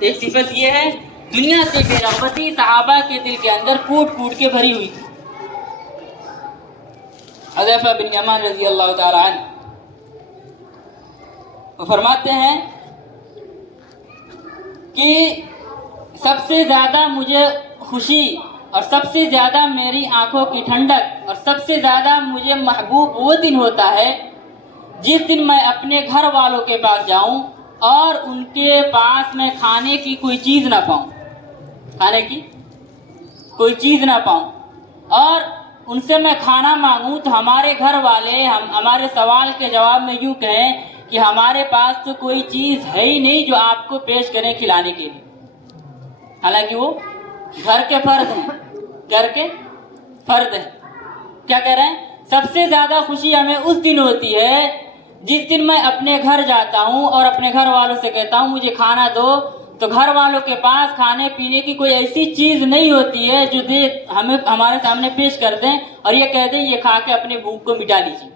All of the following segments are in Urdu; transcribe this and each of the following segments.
ایک صفت یہ ہے دنیا سے بے رغبتی صحابہ کے دل کے اندر کوٹ کوٹ کے بھری ہوئی تھی۔ حذیفہ بن یمان رضی اللہ تعالی عنہ وہ فرماتے ہیں کہ سب سے زیادہ مجھے خوشی اور سب سے زیادہ میری آنکھوں کی ٹھنڈک اور سب سے زیادہ مجھے محبوب وہ دن ہوتا ہے جس دن میں اپنے گھر والوں کے پاس جاؤں اور ان کے پاس میں کھانے کی کوئی چیز نہ پاؤں، کھانے کی کوئی چیز نہ پاؤں، اور ان سے میں کھانا مانگوں تو ہمارے گھر والے ہمارے سوال کے جواب میں یوں کہیں کہ ہمارے پاس تو کوئی چیز ہے ہی نہیں جو آپ کو پیش کریں کھلانے کے لیے، حالانکہ وہ گھر کے فرد ہیں، گھر کے فرد ہیں۔ کیا کہہ رہے ہیں؟ سب سے زیادہ خوشی ہمیں اس دن ہوتی ہے جس دن میں اپنے گھر جاتا ہوں اور اپنے گھر والوں سے کہتا ہوں مجھے کھانا دو، تو گھر والوں کے پاس کھانے پینے کی کوئی ایسی چیز نہیں ہوتی ہے جو ہمیں ہمارے سامنے پیش کر دیں اور یہ کہہ دیں یہ کھا کے اپنے بھوک کو مٹا لیجیے،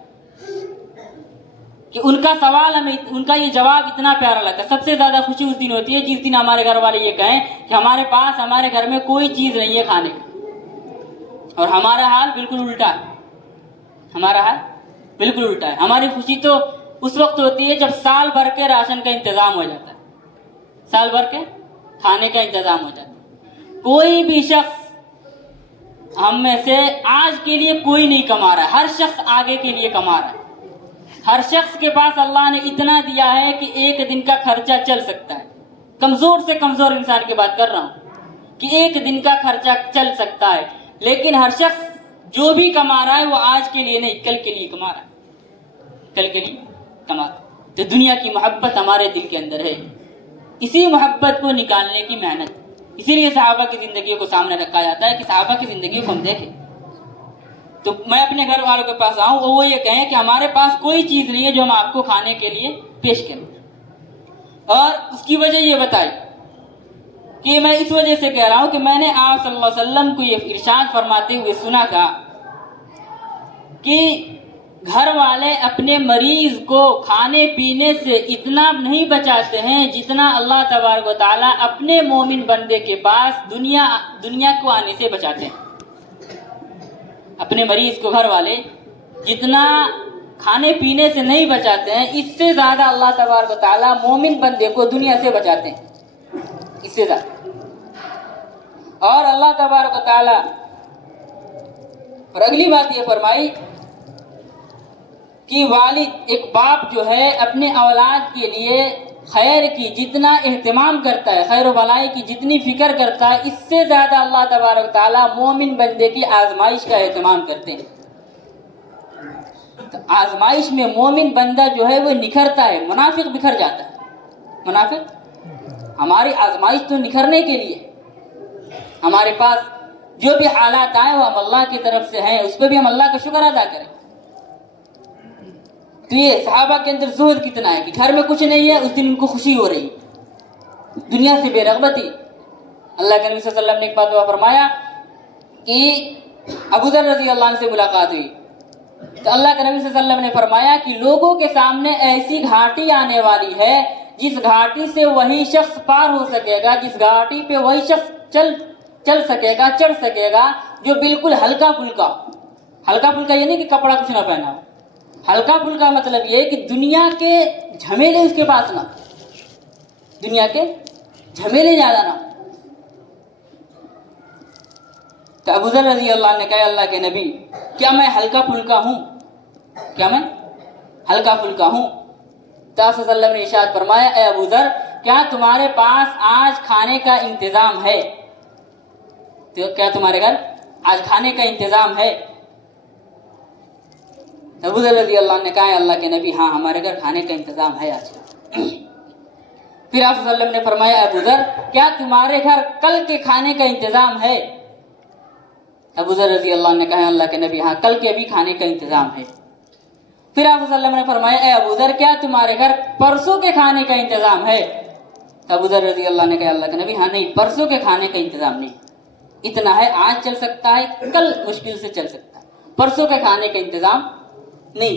کہ ان کا سوال ہمیں، ان کا یہ جواب اتنا پیارا لگتا ہے۔ سب سے زیادہ خوشی اس دن ہوتی ہے جس دن ہمارے گھر والے یہ کہیں کہ ہمارے پاس ہمارے گھر میں کوئی چیز نہیں ہے کھانے کی، اور ہمارا حال بالکل الٹا ہے، ہمارا حال بالکل الٹا ہے۔ ہماری خوشی تو اس وقت ہوتی ہے جب سال بھر کے راشن کا انتظام ہو جاتا ہے، سال بھر کے کھانے کا انتظام ہو جاتا ہے۔ کوئی بھی شخص ہم میں سے آج کے لیے کوئی نہیں کما رہا ہے، ہر شخص آگے کے لیے کما رہا ہے۔ ہر شخص کے پاس اللہ نے اتنا دیا ہے کہ ایک دن کا خرچہ چل سکتا ہے، کمزور سے کمزور انسان کی بات کر رہا ہوں کہ ایک دن کا خرچہ چل سکتا ہے، لیکن ہر شخص جو بھی کما رہا ہے وہ آج کے لیے نہیں کل کے لیے کما رہا ہے، کل کے لیے کما رہا ہے۔ تو دنیا کی محبت ہمارے دل کے اندر ہے، اسی محبت کو نکالنے کی محنت، اسی لیے صحابہ کی زندگیوں کو سامنے رکھا جاتا ہے کہ صحابہ کی زندگیوں کو ہم دیکھیں۔ تو میں اپنے گھر والوں کے پاس آؤں اور وہ یہ کہیں کہ ہمارے پاس کوئی چیز نہیں ہے جو ہم آپ کو کھانے کے لیے پیش کریں، اور اس کی وجہ یہ بتائی کہ میں اس وجہ سے کہہ رہا ہوں کہ میں نے آپ صلی اللہ علیہ وسلم کو یہ ارشاد فرماتے ہوئے سنا تھا کہ گھر والے اپنے مریض کو کھانے پینے سے اتنا نہیں بچاتے ہیں جتنا اللہ تبارک و تعالیٰ اپنے مومن بندے کے پاس دنیا کو آنے سے بچاتے ہیں۔ اپنے مریض کو گھر والے جتنا کھانے پینے سے نہیں بچاتے ہیں، اس سے زیادہ اللہ تبارک و تعالیٰ مومن بندے کو دنیا سے بچاتے ہیں، اس سے زیادہ۔ اور اللہ تبارک و تعالیٰ اور اگلی بات یہ فرمائی کہ والد، ایک باپ جو ہے اپنے اولاد کے لیے خیر کی جتنا اہتمام کرتا ہے، خیر و بھلائی کی جتنی فکر کرتا ہے، اس سے زیادہ اللہ تبارک و تعالیٰ مومن بندے کی آزمائش کا اہتمام کرتے ہیں۔ تو آزمائش میں مومن بندہ جو ہے وہ نکھرتا ہے، منافق بکھر جاتا ہے۔ منافق، ہماری آزمائش تو نکھرنے کے لیے، ہمارے پاس جو بھی حالات آئے وہ ہم اللہ کی طرف سے ہیں، اس پہ بھی ہم اللہ کا شکر ادا کریں۔ تو یہ صحابہ کے اندر زہد کتنا ہے کہ گھر میں کچھ نہیں ہے، اس دن ان کو خوشی ہو رہی، دنیا سے بے رغبتی۔ اللہ کے نبی صلی اللہ علیہ وسلم نے ایک بات فرمایا کہ ابو ذر رضی اللہ عنہ سے ملاقات ہوئی تو اللہ کے نبی صلی اللہ علیہ وسلم نے فرمایا کہ لوگوں کے سامنے ایسی گھاٹی آنے والی ہے جس گھاٹی سے وہی شخص پار ہو سکے گا، جس گھاٹی پہ وہی شخص چل سکے گا، چڑھ سکے گا جو بالکل ہلکا پھلکا۔ ہلکا پھلکا یہ نہیں کہ کپڑا کچھ نہ پہنا ہو، ہلکا پھلکا مطلب یہ کہ دنیا کے جھمیلے اس کے پاس نہ، دنیا کے جھمیلے زیادہ نہ۔ تو ابو ذر رضی اللہ عنہ نے کہا اللہ کے نبی کیا میں ہلکا پھلکا ہوں؟ کیا میں ہلکا پھلکا ہوں؟ تو آپ صلی اللہ علیہ وسلم نے ارشاد فرمایا اے ابو ذر کیا تمہارے پاس آج کھانے کا انتظام ہے؟ تو کیا تمہارے گھر آج کھانے کا انتظام ہے؟ ابو ذر رضی اللہ عنہ نے کہا اللہ کے نبی ہاں ہمارے گھر کھانے کا انتظام ہے آج۔ پھر آپ صلی اللہ علیہ وسلم نے فرمایا ابو ذر کیا تمہارے گھر کل کے کھانے کا انتظام ہے؟ ابو ذر رضی اللہ عنہ نے کہا اللہ کے نبی ہاں کل کے بھی کھانے کا انتظام ہے۔ پھر آپ صلی اللہ علیہ وسلم نے فرمایا اے ابو ذر کیا تمہارے گھر پرسوں کے کھانے کا انتظام ہے؟ ابو ذر رضی اللہ عنہ نے کہا اللہ کے نبی ہاں نہیں پرسوں کے کھانے کا انتظام نہیں، اتنا ہے آج چل سکتا ہے، کل مشکل سے چل سکتا ہے، پرسوں کے کھانے کا انتظام نہیں۔